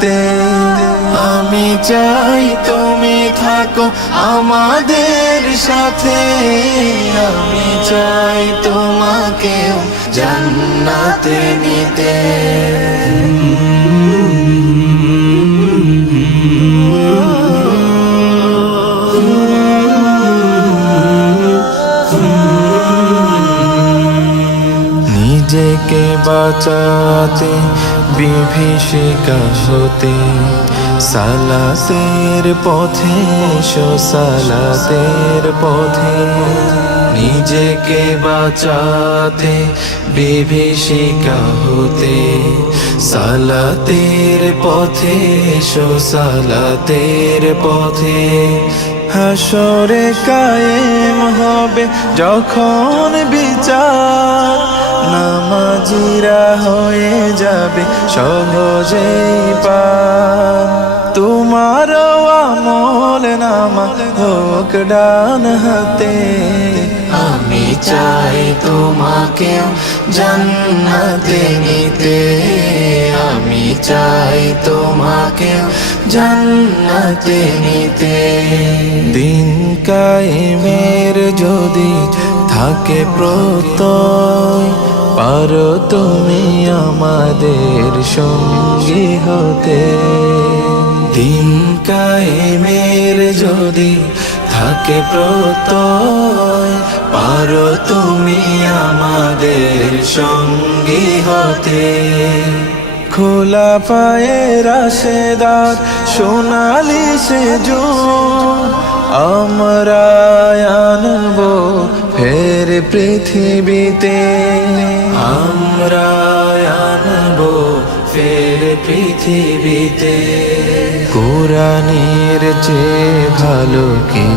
হাতে। আমি চাই তুমি থাকো আমাদের সাথে, আমি চাই তোমাকেও জান্নাতে নিতে। নিজেকে বাঁচাতে বিভীষিকা হতে, সালাতের পথে এসো সালাতের পথে। নিজেকে বাঁচাতে বিভীষিকা হতে, সালাতের পথে এসো সালাতের পথে। হাসরে কায়েম হবে যখন বিচার, নামাজিরা হয়ে যাবে সহজেই পার। তোমার আমল নামা হোক ডান হাতে, আমি চাই তোমাকেও জান্নাতে নিতে, আমি চাই তোমাকেও জান্নাতে নিতে। দিন কায়েমের যদি থাকে প্রত্যয়, পারো তুমি আমাদের সঙ্গী হতে। দিন কায়েমের যদি থাকে প্রত্যয়, পারো তুমি আমাদের সঙ্গী হতে। খোলা পায়ে রাশেদার সোনালি সেজুন, আমরা আনবো ফের পৃথিবীতে, আমরা আনবো ফের পৃথিবীতে। কোরআনের চেয়ে ভালো কি